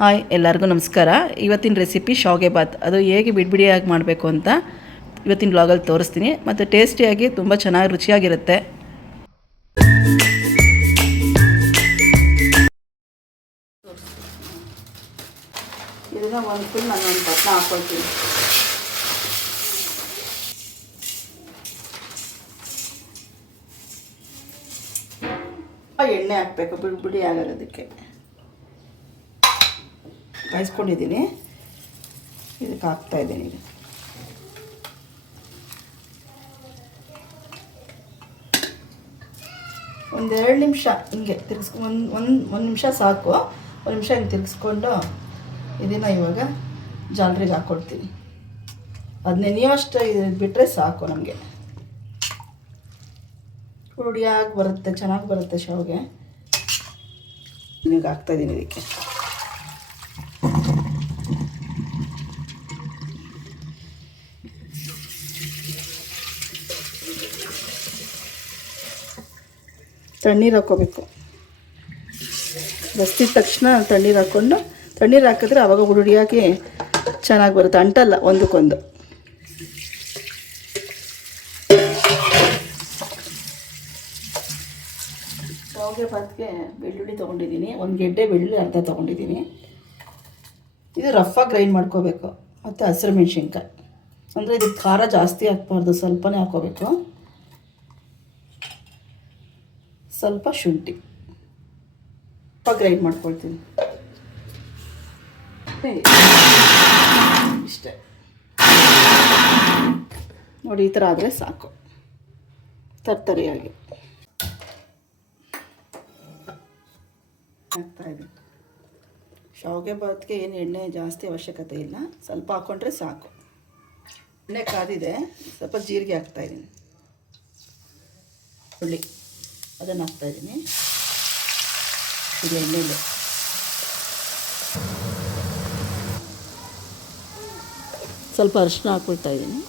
Hi ಎಲ್ಲರಿಗೂ ನಮಸ್ಕಾರ. ಇವತ್ತಿನ ರೆಸಿಪಿ ಶಾವಿಗೆ ಬಾತ್. ಅದು ಹೇಗೆ ಬಿಡಿಯಾಗಿ ಮಾಡಬೇಕು ಅಂತ ಇವತ್ತಿನ ಬ್ಲಾಗಲ್ಲಿ ತೋರಿಸ್ತೀನಿ. ಮತ್ತು ಟೇಸ್ಟಿಯಾಗಿ ತುಂಬ ಚೆನ್ನಾಗಿ ರುಚಿಯಾಗಿರುತ್ತೆ. ಇದನ್ನು ಒಂದು ಫುಲ್ ನಾನು ಒಂದು ಬಟ್ನ ಹಾಕ್ಕೊಳ್ತೀನಿ. ಎಣ್ಣೆ ಹಾಕಬೇಕು ಬಿಡಿ ಆಗೋದಕ್ಕೆ. ಕಾಯಿಸ್ಕೊಂಡಿದ್ದೀನಿ, ಇದಕ್ಕೆ ಹಾಕ್ತಾಯಿದ್ದೀನಿ. ಈಗ ಒಂದೆರಡು ನಿಮಿಷ ಹಿಂಗೆ ಒಂದು ನಿಮಿಷ ಸಾಕು. ಒಂದು ನಿಮಿಷ ಹಿಂಗೆ ತಿರ್ಗಿಸ್ಕೊಂಡು ಇದನ್ನು ಇವಾಗ ಜಾಲರಿಗೆ ಹಾಕ್ಕೊಡ್ತೀನಿ. ಅದನ್ನೇ ನೀವಷ್ಟು ಇದು ಬಿಟ್ಟರೆ ಸಾಕು. ನಮಗೆ ಹುಡಿಯಾಗಿ ಬರುತ್ತೆ, ಚೆನ್ನಾಗಿ ಬರುತ್ತೆ ಶಾವಿಗೆ. ಈಗ ಹಾಕ್ತಾಯಿದ್ದೀನಿ ಇದಕ್ಕೆ. ತಣ್ಣೀರು ಹಾಕ್ಕೋಬೇಕು. ಬಸ್ತಿದ ತಕ್ಷಣ ತಣ್ಣೀರು ಹಾಕ್ಕೊಂಡು, ತಣ್ಣೀರು ಹಾಕಿದ್ರೆ ಆವಾಗ ಹುಡಿಯಾಗಿ ಚೆನ್ನಾಗಿ ಬರುತ್ತೆ, ಅಂಟಲ್ಲ ಒಂದಕ್ಕೊಂದು. ಶಾವಿಗೆ ಬಾತ್ಗೆ ಬೆಳ್ಳುಳ್ಳಿ ತೊಗೊಂಡಿದ್ದೀನಿ. ಒಂದು ಗೆಡ್ಡೆ ಬೆಳ್ಳುಳ್ಳಿ ಅರ್ಧ ತೊಗೊಂಡಿದ್ದೀನಿ. ಇದು ರಫಾಗಿ ಗ್ರೈಂಡ್ ಮಾಡ್ಕೋಬೇಕು. ಮತ್ತು ಹಸಿರು ಮೆಣಸಿನ್ಕಾಯಿ, ಅಂದರೆ ಇದಕ್ಕೆ ಖಾರ ಜಾಸ್ತಿ ಹಾಕ್ಬಾರ್ದು, ಸ್ವಲ್ಪನೇ ಹಾಕ್ಕೋಬೇಕು. ಸ್ವಲ್ಪ ಶುಂಠಿ ಗ್ರೈಂಡ್ ಮಾಡ್ಕೊಳ್ತೀನಿ. ಇಷ್ಟೇ ನೋಡಿ, ಈ ಥರ ಆದರೆ ಸಾಕು, ತರ್ತರಿಯಾಗಿ ಆಗ್ತಾಯಿದೆ. ಶಾವಿಗೆ ಬಾತ್ಗೆ ಏನು ಎಣ್ಣೆ ಜಾಸ್ತಿ ಅವಶ್ಯಕತೆ ಇಲ್ಲ, ಸ್ವಲ್ಪ ಹಾಕ್ಕೊಂಡ್ರೆ ಸಾಕು. ಎಣ್ಣೆ ಕಾದಿದೆ, ಸ್ವಲ್ಪ ಜೀರಿಗೆ ಹಾಕ್ತಾಯಿದ್ದೀನಿ, ಹುಳಿ ಅದನ್ನು ಹಾಕ್ತಾಯಿದ್ದೀನಿ ಇದು ಎಣ್ಣೆಲೆ. ಸ್ವಲ್ಪ ಅರಿಶಿನ ಹಾಕ್ಕೊಳ್ತಾಯಿದ್ದೀನಿ.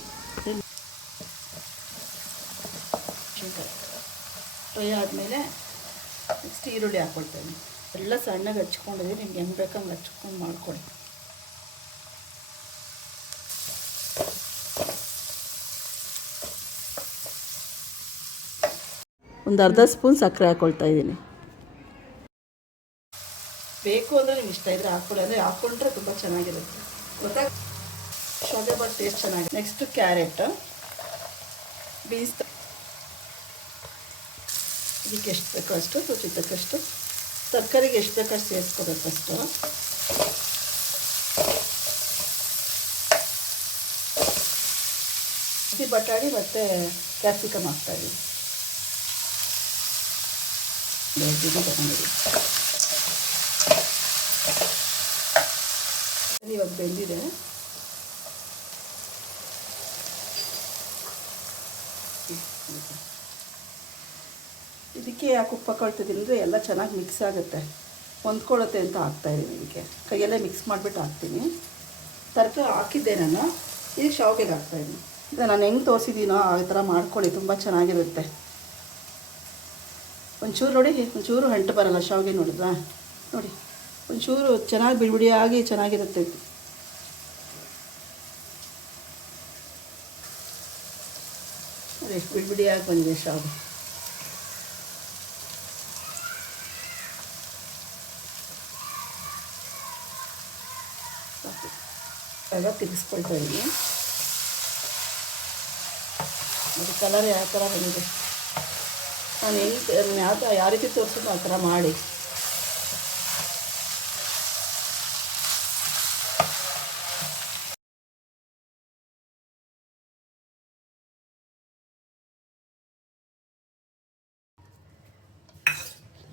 ಫ್ರೈ ಆದಮೇಲೆ ನೆಕ್ಸ್ಟ್ ಈರುಳ್ಳಿ ಹಾಕ್ಕೊಳ್ತಾಯಿದ್ದೀನಿ. ಎಲ್ಲ ಸಣ್ಣಗೆ ಹಚ್ಕೊಂಡಿದ್ದೀನಿ, ನಿಮ್ಗೆ ಹೆಂಗೆ ಬೇಕಂಗೆ ಹಚ್ಕೊಂಡು ಮಾಡ್ಕೊಳ್ಳಿ. ಒಂದು ಅರ್ಧ ಸ್ಪೂನ್ ಸಕ್ಕರೆ ಹಾಕ್ಕೊಳ್ತಾಯಿದ್ದೀನಿ. ಬೇಕು ಅಂದರೆ ನಿಮ್ಗೆ ಇಷ್ಟ ಇದ್ದರೆ ಹಾಕ್ಕೊಳ್ಳಿ, ಅಂದರೆ ಹಾಕ್ಕೊಂಡ್ರೆ ತುಂಬ ಚೆನ್ನಾಗಿರುತ್ತೆ. ಗೊತ್ತಾ, ಶಾವಿಗೆ ಬಾತ್ ಟೇಸ್ಟ್ ಚೆನ್ನಾಗಿದೆ. ನೆಕ್ಸ್ಟು ಕ್ಯಾರೆಟ್, ಬೀನ್ಸ್, ಇದಕ್ಕೆ ಎಷ್ಟು ಬೇಕೋ ಅಷ್ಟು, ರುಚಿ ತಕ್ಕಷ್ಟು, ತರಕಾರಿಗೆ ಎಷ್ಟು ಬೇಕಷ್ಟು ಸೇರಿಸ್ಕೋಬೇಕಷ್ಟು. ಹಸಿ ಬಟಾಣಿ ಮತ್ತು ಕ್ಯಾಪ್ಸಿಕಮ್ ಹಾಕ್ತಾಯಿದ್ದೀನಿ. ತಗೊಂಡಿದ್ದೀನಿ. ಇವಾಗ ಬೆಂದಿದೆ. ಇದಕ್ಕೆ ಯಾಕೆ ಉಪ್ಪು ಹಾಕೊಳ್ತಿದ್ದೀನಿ ಅಂದರೆ ಎಲ್ಲ ಚೆನ್ನಾಗಿ ಮಿಕ್ಸ್ ಆಗುತ್ತೆ, ಹೊಂದ್ಕೊಳ್ಳುತ್ತೆ ಅಂತ ಹಾಕ್ತಾಯಿದ್ದೀನಿ. ಇದಕ್ಕೆ ಕೈಯಲ್ಲೇ ಮಿಕ್ಸ್ ಮಾಡಿಬಿಟ್ಟು ಹಾಕ್ತೀನಿ. ತರಕಾರಿ ಹಾಕಿದ್ದೆ ನಾನು, ಇದಕ್ಕೆ ಶಾವಿಗೆಗೆ ಹಾಕ್ತಾಯಿದ್ದೀನಿ. ಇದು ನಾನು ಹೆಂಗೆ ತೋರಿಸಿದ್ದೀನೋ ಆ ಥರ ಮಾಡ್ಕೊಳ್ಳಿ, ತುಂಬ ಚೆನ್ನಾಗಿರುತ್ತೆ. ಒಂಚೂರು ನೋಡಿ, ಒಂಚೂರು ಅಂಟು ಬರೋಲ್ಲ ಶಾವಿಗೆ. ನೋಡಿದ್ರಾ, ನೋಡಿ ಒಂಚೂರು ಚೆನ್ನಾಗಿ ಬಿಡಿಯಾಗಿ ಚೆನ್ನಾಗಿರುತ್ತೆ. ಎಷ್ಟು ಬಿಡಿಯಾಗಿ ಬಂದಿದೆ ಶಾವಿಗೆ. ಇವಾಗ ತಿರ್ಗಿಸ್ಕೊಳ್ತಾ ಇದ್ದೀನಿ. ಅದು ಕಲರ್ ಯಾವ ಥರ ಬಂದಿದೆ, ನಾನು ಯಾವ ರೀತಿ ತೋರಿಸಿದ್ರು ಆ ಥರ ಮಾಡಿ.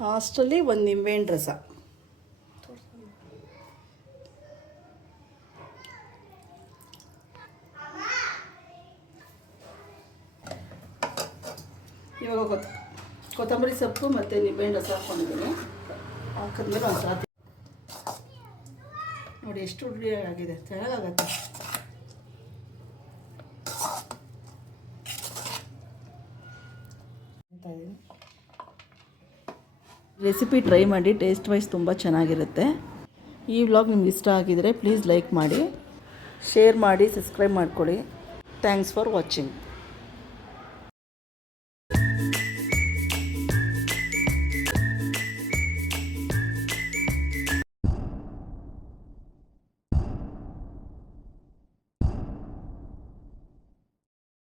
ಲಾಸ್ಟಲ್ಲಿ ಒಂದು ನಿಂಬೆಹಣ್ಣು ರಸ. ಇವಾಗ ಕೊತ್ತಂಬರಿ ಸೊಪ್ಪು ಮತ್ತು ನಿಂಬೆಹಣ್ಣು ರಸ ಹಾಕ್ಕೊಂಡಿದ್ದೀನಿ. ಹಾಕಿದ್ಮೇಲೆ ಒಂದು ಸಲ ನೋಡಿ ಎಷ್ಟು ಹುಳಿ ಆಗಿದೆ, ಚೆನ್ನಾಗಾಗತ್ತೆ. ರೆಸಿಪಿ ಟ್ರೈ ಮಾಡಿ, ಟೇಸ್ಟ್ ವೈಸ್ ತುಂಬ ಚೆನ್ನಾಗಿರುತ್ತೆ. ಈ ವ್ಲಾಗ್ ನಿಮ್ಗೆ ಇಷ್ಟ ಆಗಿದರೆ ಪ್ಲೀಸ್ ಲೈಕ್ ಮಾಡಿ, ಶೇರ್ ಮಾಡಿ, ಸಬ್ಸ್ಕ್ರೈಬ್ ಮಾಡ್ಕೊಳ್ಳಿ. Thanks for watching.